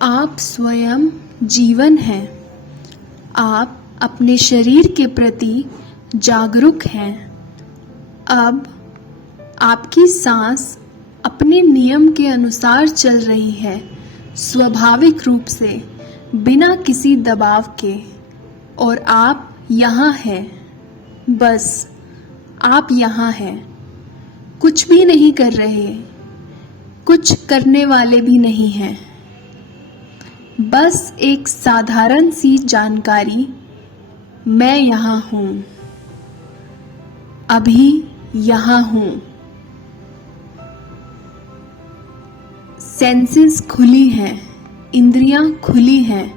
आप स्वयं जीवन हैं। आप अपने शरीर के प्रति जागरूक हैं। अब आपकी सांस अपने नियम के अनुसार चल रही है, स्वाभाविक रूप से, बिना किसी दबाव के। और आप यहाँ हैं, बस आप यहाँ हैं, कुछ भी नहीं कर रहे, कुछ करने वाले भी नहीं हैं। बस एक साधारण सी जानकारी, मैं यहाँ हूँ, अभी यहाँ हूँ। सेंसेस खुली हैं, इंद्रियां खुली हैं,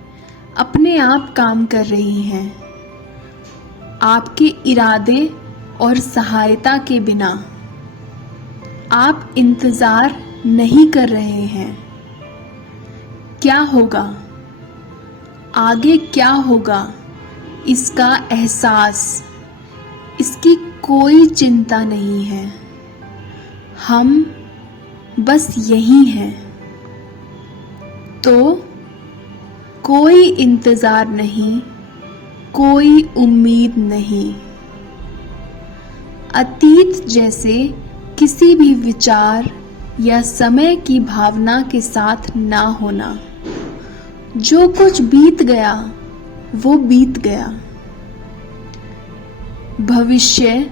अपने आप काम कर रही हैं, आपके इरादे और सहायता के बिना। आप इंतजार नहीं कर रहे हैं। क्या होगा, आगे क्या होगा, इसका एहसास, इसकी कोई चिंता नहीं है। हम बस यही हैं। तो कोई इंतजार नहीं, कोई उम्मीद नहीं। अतीत जैसे किसी भी विचार या समय की भावना के साथ ना होना। जो कुछ बीत गया वो बीत गया। भविष्य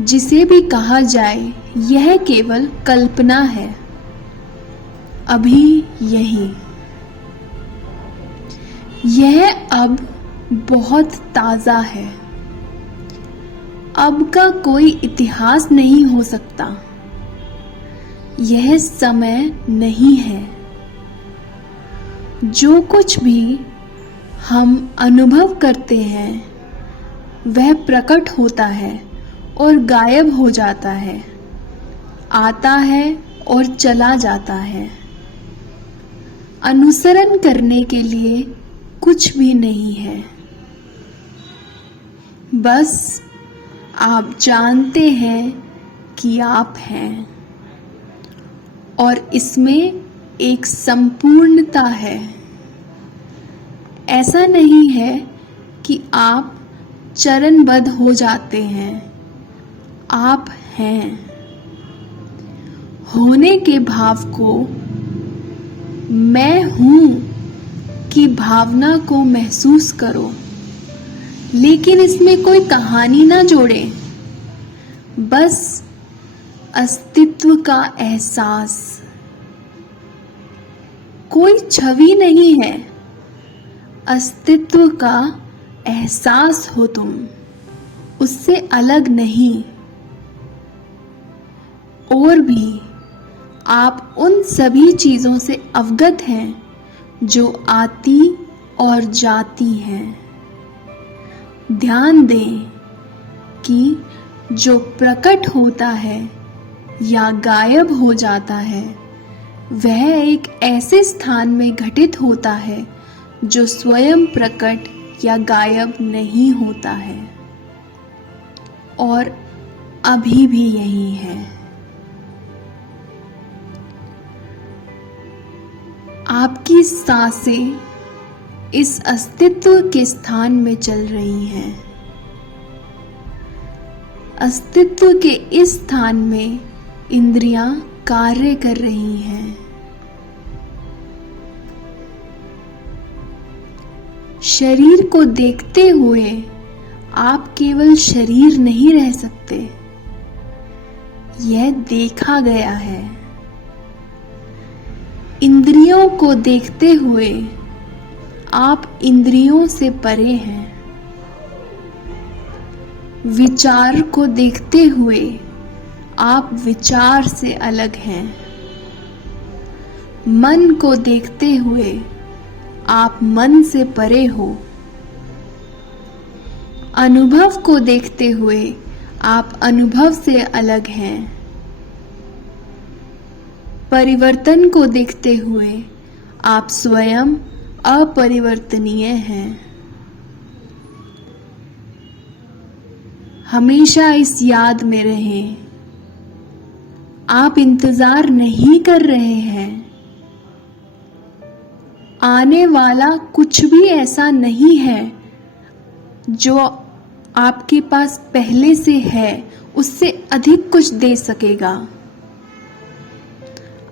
जिसे भी कहा जाए, यह केवल कल्पना है। अभी यही, यह अब बहुत ताजा है। अब का कोई इतिहास नहीं हो सकता। यह समय नहीं है। जो कुछ भी हम अनुभव करते हैं वह प्रकट होता है और गायब हो जाता है, आता है और चला जाता है। अनुसरण करने के लिए कुछ भी नहीं है। बस आप जानते हैं कि आप हैं, और इसमें एक संपूर्णता है। ऐसा नहीं है कि आप चरणबद्ध हो जाते हैं। आप हैं। होने के भाव को, मैं हूं की भावना को महसूस करो, लेकिन इसमें कोई कहानी ना जोड़ें। बस अस्तित्व का एहसास। कोई छवि नहीं है, अस्तित्व का एहसास हो तुम, उससे अलग नहीं। और भी आप उन सभी चीजों से अवगत हैं जो आती और जाती हैं। ध्यान दें कि जो प्रकट होता है या गायब हो जाता है, वह एक ऐसे स्थान में घटित होता है जो स्वयं प्रकट या गायब नहीं होता है, और अभी भी यही है। आपकी सांसें इस अस्तित्व के स्थान में चल रही हैं। अस्तित्व के इस स्थान में इंद्रियां कार्य कर रही हैं। शरीर को देखते हुए आप केवल शरीर नहीं रह सकते, यह देखा गया है। इंद्रियों को देखते हुए आप इंद्रियों से परे हैं। विचार को देखते हुए आप विचार से अलग हैं। मन को देखते हुए आप मन से परे हो। अनुभव को देखते हुए आप अनुभव से अलग हैं। परिवर्तन को देखते हुए आप स्वयं अपरिवर्तनीय हैं। हमेशा इस याद में रहें, आप इंतजार नहीं कर रहे हैं, आने वाला कुछ भी ऐसा नहीं है जो आपके पास पहले से है उससे अधिक कुछ दे सकेगा।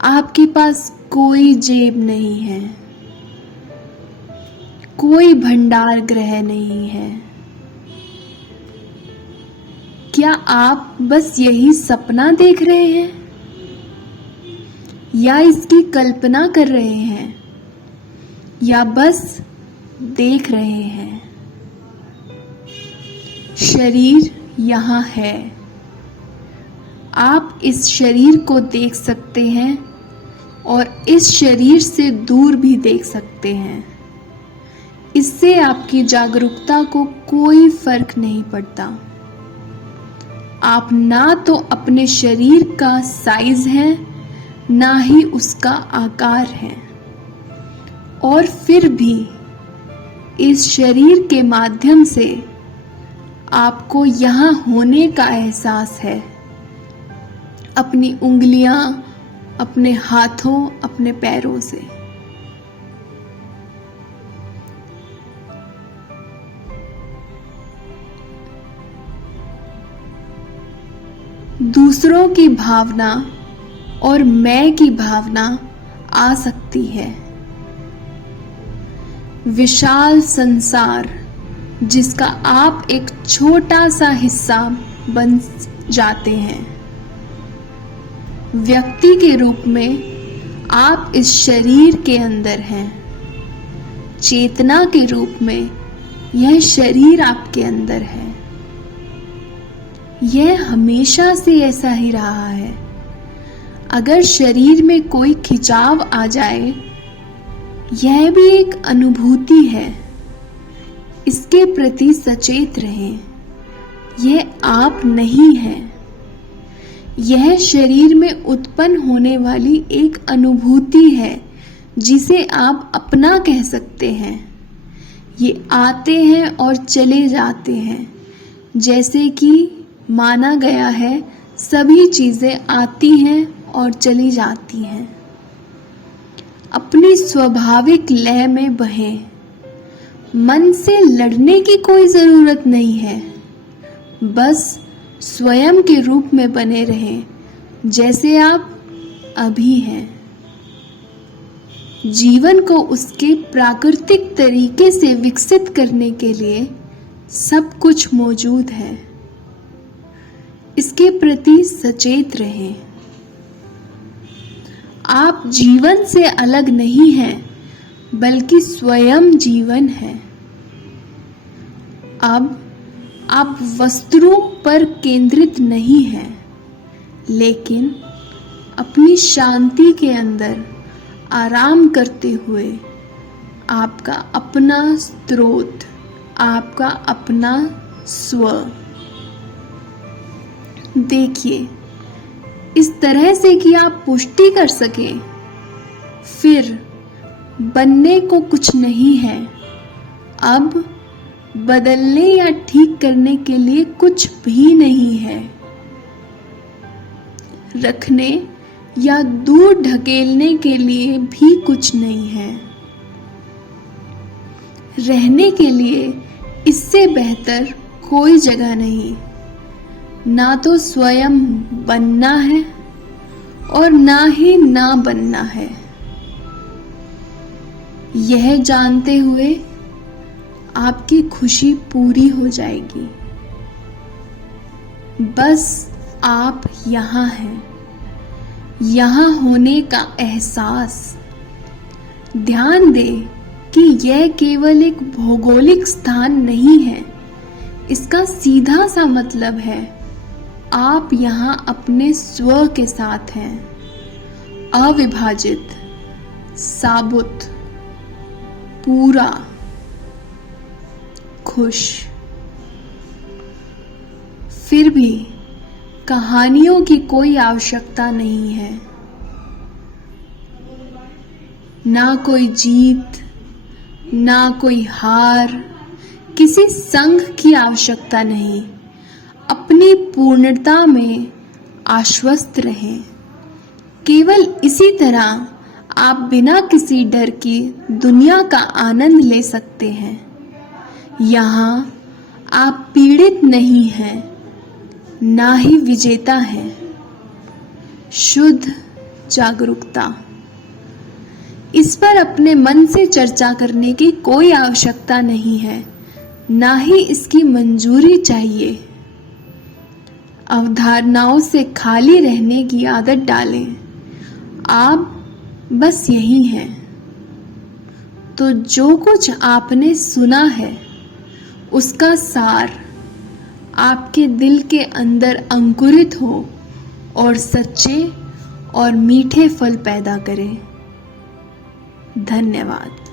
आपके पास कोई जेब नहीं है, कोई भंडार गृह नहीं है। क्या आप बस यही सपना देख रहे हैं या इसकी कल्पना कर रहे हैं या बस देख रहे हैं? शरीर यहाँ है। आप इस शरीर को देख सकते हैं और इस शरीर से दूर भी देख सकते हैं। इससे आपकी जागरूकता को कोई फर्क नहीं पड़ता। आप ना तो अपने शरीर का साइज हैं, ना ही उसका आकार है, और फिर भी इस शरीर के माध्यम से आपको यहाँ होने का एहसास है। अपनी उंगलियां, अपने हाथों, अपने पैरों से। दूसरों की भावना और मैं की भावना आ सकती है। विशाल संसार जिसका आप एक छोटा सा हिस्सा बन जाते हैं। व्यक्ति के रूप में आप इस शरीर के अंदर हैं। चेतना के रूप में यह शरीर आपके अंदर है। यह हमेशा से ऐसा ही रहा है। अगर शरीर में कोई खिंचाव आ जाए, यह भी एक अनुभूति है। इसके प्रति सचेत रहें। यह आप नहीं है। यह शरीर में उत्पन्न होने वाली एक अनुभूति है जिसे आप अपना कह सकते हैं। ये आते हैं और चले जाते हैं, जैसे कि माना गया है सभी चीजें आती हैं और चली जाती हैं। अपनी स्वाभाविक लय में बहें। मन से लड़ने की कोई जरूरत नहीं है। बस स्वयं के रूप में बने रहें जैसे आप अभी हैं। जीवन को उसके प्राकृतिक तरीके से विकसित करने के लिए सब कुछ मौजूद है। इसके प्रति सचेत रहें। आप जीवन से अलग नहीं हैं, बल्कि स्वयं जीवन है। अब आप वस्तुओं पर केंद्रित नहीं हैं, लेकिन अपनी शांति के अंदर आराम करते हुए आपका अपना स्रोत, आपका अपना स्व देखिए, इस तरह से कि आप पुष्टि कर सकें। फिर बनने को कुछ नहीं है। अब बदलने या ठीक करने के लिए कुछ भी नहीं है। रखने या दूर ढकेलने के लिए भी कुछ नहीं है। रहने के लिए इससे बेहतर कोई जगह नहीं। ना तो स्वयं बनना है और ना ही ना बनना है। यह जानते हुए आपकी खुशी पूरी हो जाएगी। बस आप यहाँ हैं। यहाँ होने का एहसास। ध्यान दें कि यह केवल एक भौगोलिक स्थान नहीं है। इसका सीधा सा मतलब है आप यहाँ अपने स्व के साथ हैं, अविभाजित, साबुत, पूरा, खुश। फिर भी कहानियों की कोई आवश्यकता नहीं है। ना कोई जीत, ना कोई हार, किसी संघ की आवश्यकता नहीं। अपनी पूर्णता में आश्वस्त रहें। केवल इसी तरह आप बिना किसी डर के दुनिया का आनंद ले सकते हैं। यहाँ आप पीड़ित नहीं हैं, ना ही विजेता हैं। शुद्ध जागरूकता। इस पर अपने मन से चर्चा करने की कोई आवश्यकता नहीं है, ना ही इसकी मंजूरी चाहिए। अवधारणाओं से खाली रहने की आदत डालें। आप बस यही हैं। तो जो कुछ आपने सुना है उसका सार आपके दिल के अंदर अंकुरित हो और सच्चे और मीठे फल पैदा करे। धन्यवाद।